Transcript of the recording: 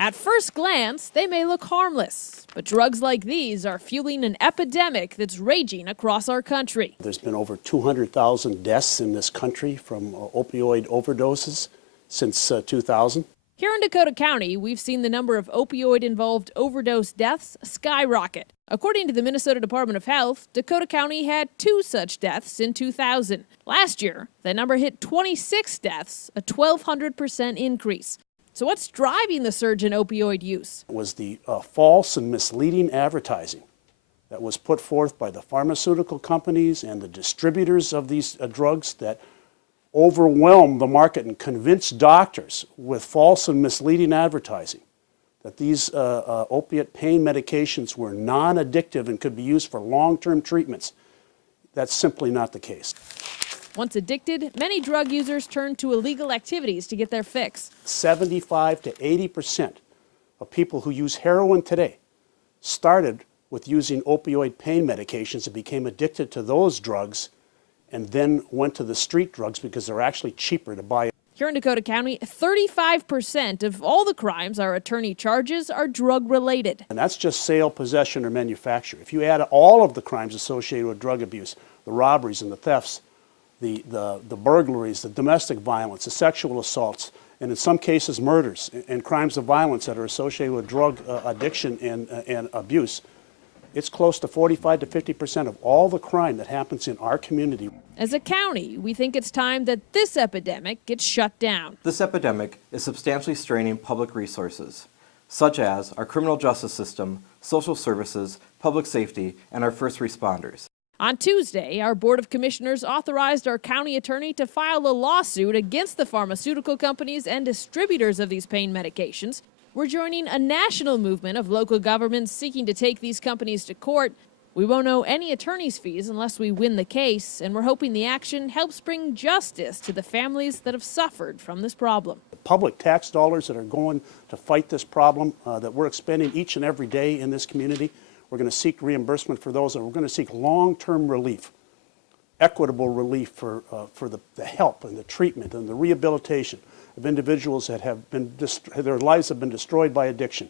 At first glance, they may look harmless, but drugs like these are fueling an epidemic that's raging across our country. There's been over 200,000 deaths in this country from opioid overdoses since 2000. Here in Dakota County, we've seen the number of opioid-involved overdose deaths skyrocket. According to the Minnesota Department of Health, Dakota County had 2 such deaths in 2000. Last year, that number hit 26 deaths, a 1,200% increase. So what's driving the surge in opioid use? It was the false and misleading advertising that was put forth by the pharmaceutical companies and the distributors of these drugs that overwhelmed the market and convinced doctors with false and misleading advertising that these opiate pain medications were non-addictive and could be used for long-term treatments. That's simply not the case. Once addicted, many drug users turn to illegal activities to get their fix. 75 to 80% of people who use heroin today started with using opioid pain medications and became addicted to those drugs and then went to the street drugs because they're actually cheaper to buy. Here in Dakota County, 35% of all the crimes our attorney charges are drug-related. And that's just sale, possession, or manufacture. If you add all of the crimes associated with drug abuse, the robberies and the thefts, the burglaries, the domestic violence, the sexual assaults, and in some cases murders and crimes of violence that are associated with drug addiction and abuse, it's close to 45 to 50% of all the crime that happens in our community. As a county, we think it's time that this epidemic gets shut down. This epidemic is substantially straining public resources, such as our criminal justice system, social services, public safety, and our first responders. On Tuesday, our Board of Commissioners authorized our county attorney to file a lawsuit against the pharmaceutical companies and distributors of these pain medications. We're joining a national movement of local governments seeking to take these companies to court. We won't owe any attorney's fees unless we win the case, and we're hoping the action helps bring justice to the families that have suffered from this problem. The public tax dollars that are going to fight this problem that we're expending each and every day in this community, we're going to seek reimbursement for those, and we're going to seek long-term relief, equitable relief for the help and the treatment and the rehabilitation of individuals that have been, their lives have been destroyed by addiction.